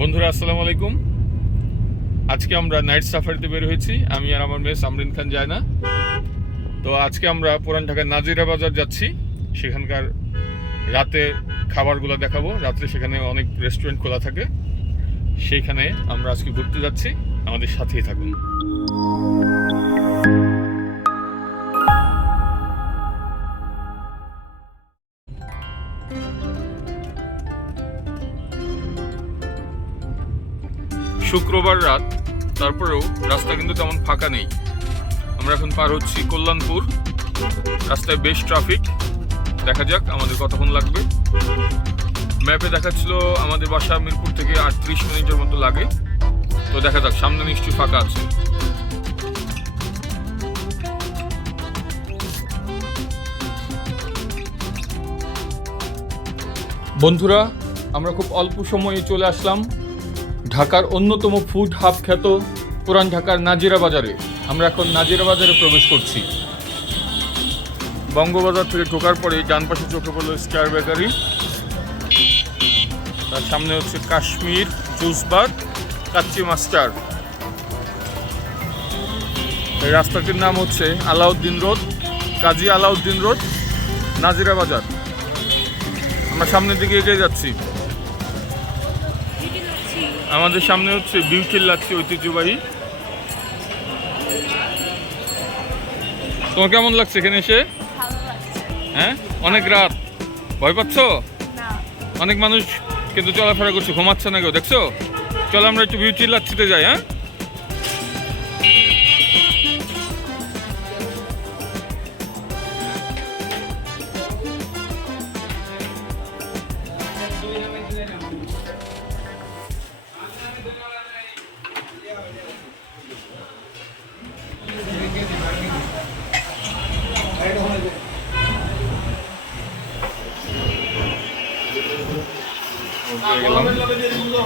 বন্ধুরা, আসসালামু আলাইকুম। আজকে আমরা নাইট সাফারিতে বের হয়েছি। আমি আর আমার মেয়ে সামরিন খান যায় না। তো আজকে আমরা পুরান ঢাকার নাজিরা বাজার যাচ্ছি। সেখানকার রাতে খাবারগুলো দেখাবো। রাত্রে সেখানে অনেক রেস্টুরেন্ট খোলা থাকে। সেইখানে আমরা আজকে ঘুরতে যাচ্ছি। আমাদের সাথেই থাকুন। শুক্রবার রাত, তারপরেও রাস্তা কিন্তু তেমন ফাঁকা নেই। আমরা এখন পার হচ্ছি কল্যাণপুর। রাস্তায় বেশ ট্রাফিক দেখা যাক আমাদের কতক্ষণ লাগবে। ম্যাপে দেখাচ্ছিল আমাদের বাসা মিরপুর থেকে আটত্রিশ মিনিটের মতো লাগে। তো দেখা যাক, সামনে নিশ্চয়ই ফাঁকা আছে। বন্ধুরা, আমরা খুব অল্প সময়ে চলে আসলাম। ঢাকার অন্যতম ফুড হাব খ্যাত পুরান ঢাকার নাজিরা বাজারে আমরা এখন নাজিরা বাজারে প্রবেশ করছি। বঙ্গবাজার থেকে ঢোকার পরে ডান পাশে চোখে পড়ল স্টার বেকারি। তার সামনে হচ্ছে Kashmir juice bar, Kacchi master. এই রাস্তাটির নাম হচ্ছে আলাউদ্দিন রোড, কাজী আলাউদ্দিন রোড নাজিরা বাজার আমরা সামনের দিকে এগিয়ে যাচ্ছি। আমাদের সামনে হচ্ছে বিউটির লাচ্ছি ঐতিহ্যবাহী। তোমার কেমন লাগছে এখানে এসে? হ্যাঁ? অনেক রাত। ভয় পাচ্ছ? অনেক মানুষ কিন্তু চলাফেরা করছে ঘুমাচ্ছে না কেউ দেখছ? চলো আমরা একটু বিউটির লাচ্ছিতে যাই হ্যাঁ?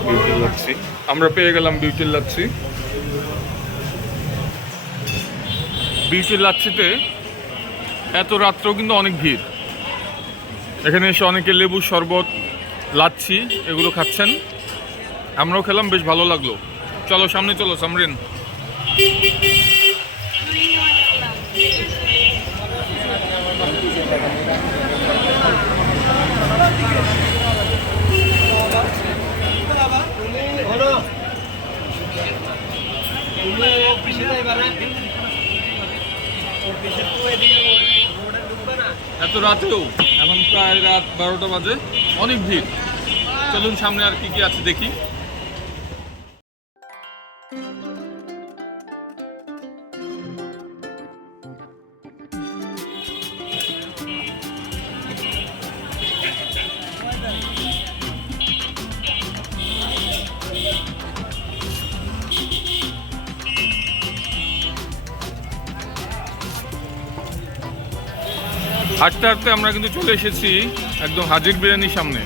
বিউটির লাচ্ছি। আমরা পেয়ে গেলাম বিউটির লাচ্ছি। বিউটির লাচ্ছিতে এত রাত্রেও কিন্তু অনেক ভিড়। এখানে এসে অনেকে লেবু শরবত, লাচ্ছি এগুলো খাচ্ছেন। আমরাও খেলাম, বেশ ভালো লাগল। চলো, সামনে চলো, সামরিন। এত রাতেও? এখন প্রায় রাত বারোটা বাজে। অনেক ভিড়। চলুন সামনে আর কি কি আছে দেখি। হাঁটতে হাঁটতে আমরা কিন্তু চলে এসেছি একদম হাজির বিরিয়ানির সামনে।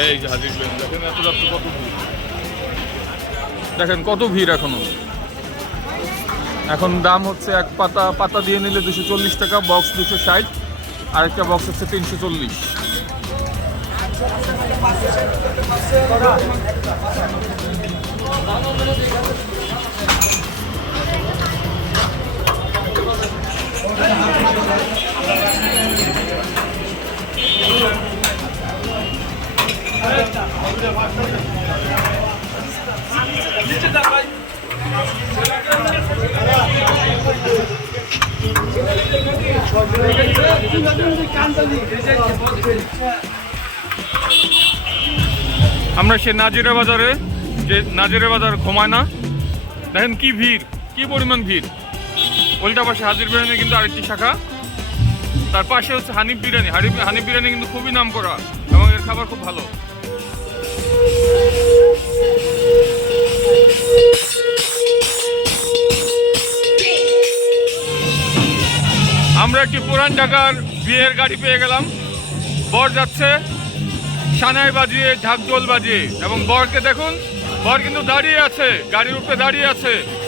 এই যে হাজির বিরিয়ানি দেখেন এত রাত্রে কত ভিড়। দেখেন কত ভিড় এখনও। এখন দাম হচ্ছে এক পাতা পাতা দিয়ে নিলে দুশো চল্লিশ টাকা বক্স দুশো ষাট আরেকটা বক্স হচ্ছে তিনশো চল্লিশ। আমরা সে নাজিরা বাজারে, যে নাজিরা বাজার ঘুমায় না। দেখেন কি ভিড়, কি পরিমাণ ভিড়। উল্টা পাশে হাজির বিরিয়ানি কিন্তু আরেকটি শাখা। তার পাশে হচ্ছে হানিফ বিরিয়ানি। হানিফ হানিফ বিরিয়ানি কিন্তু খুবই নাম করা এবং এর খাবার খুব ভালো। আমরা একটি পুরান ঢাকার বিয়ের গাড়ি পেয়ে গেলাম। বর যাচ্ছে, সানাই বাজিয়ে, ঢাকঢোল বাজিয়ে। এবং বরকে দেখুন, বর কিন্তু দাঁড়িয়ে আছে, গাড়ির উপরে দাঁড়িয়ে আছে।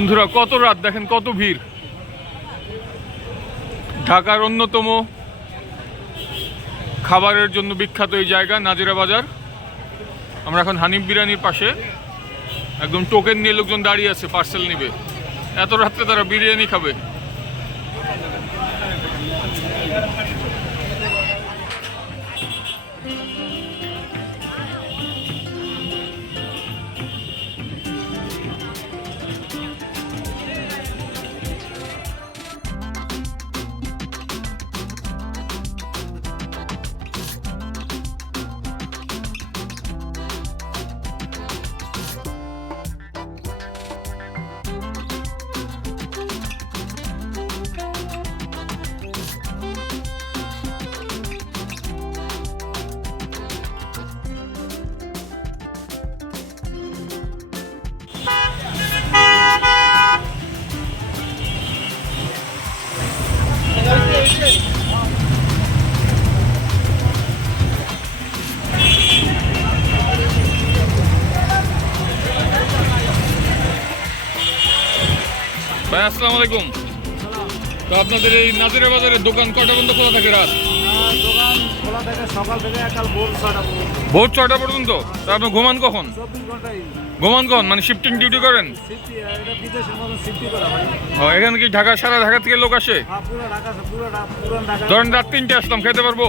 বন্ধুরা, কত রাত? দেখেন কত ভিড়। ঢাকার অন্যতম খাবারের জন্য বিখ্যাত এই জায়গা, নাজিরা বাজার। আমরা এখন হানিফ বিরিয়ানির পাশে একদম টোকেন নিয়ে লোকজন দাঁড়িয়ে আছে পার্সেল নিবে। এত রাত্রে তারা বিরিয়ানি খাবে। ভাই আসসালামু আলাইকুম। তো আপনাদের এই নাজিরা বাজারের দোকান কটা পর্যন্ত খোলা থাকে রাত? আর দোকান খোলা থাকে সকাল থেকে একাল ভোর ছটা পর্যন্ত। ভোর ছটা পর্যন্ত? তো আপনি ঘুমান কখন? ঘুমান কখন? মানে শিফটিং ডিউটি করেন? হয় এখানে কি ঢাকা সারা ঢাকা থেকে লোক আসে? হ্যাঁ ধরেন রাত তিনটে আসলাম খেতে পারব।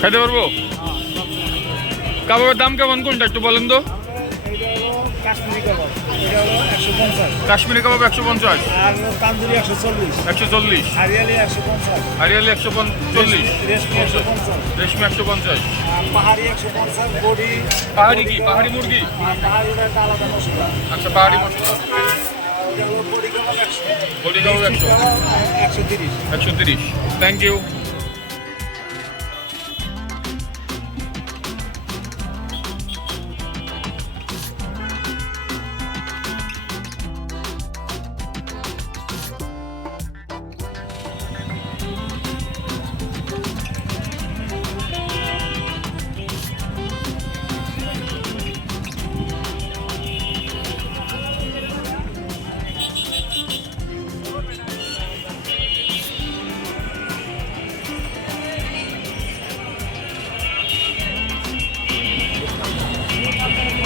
খেতে পারব? হ্যাঁ, কাবাবের দাম কেমন কোনটা একটু বলেন তো? কাশ্মীরি কাবাব এটা হলো একশো পঞ্চাশ। কাশ্মীরি কাবাব একশো পঞ্চাশ আর তান্দুরি একশো চল্লিশ। একশো চল্লিশ। হারিয়ালি একশো পঞ্চাশ। হারিয়ালি একশো চল্লিশ রেশমি একশো পঞ্চাশ। রেশমি একশো পঞ্চাশ। পাহাড়ি একশো পঞ্চাশ বডি। পাহাড়ি কি? পাহাড়ি মুরগি? আর একটা আলাদা মশলা। আচ্ছা পাহাড়ি মশলা। আর ওটা হলো বডি কাবাব একশো। বডি কাবাব একশো। একশো তিরিশ। একশো তিরিশ। থ্যাংক ইউ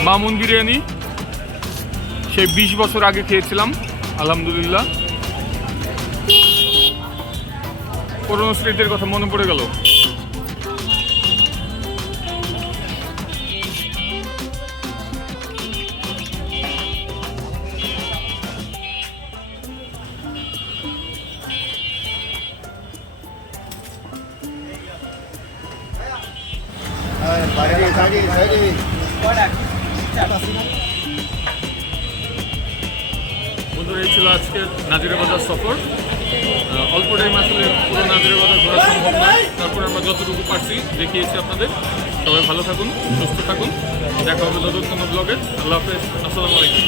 মামুন বিরিয়ানি সেই বিশ বছর আগে খেয়েছিলাম আলহামদুলিল্লাহ। পুরনো স্মৃতির কথা মনে পড়ে গেল। বন্ধুরা, এই ছিল আজকের নাজিরা বাজার সফর। অল্প টাইম আসলে পুরো নাজিরা বাজার ঘোরা সম্ভব নয়। তারপরে আমরা যতটুকু পারছি দেখিয়েছি আপনাদের। সবাই ভালো থাকুন, সুস্থ থাকুন। দেখা হবে নতুন কোনো ব্লগে আল্লাহ হাফেজ। আসসালামু আলাইকুম।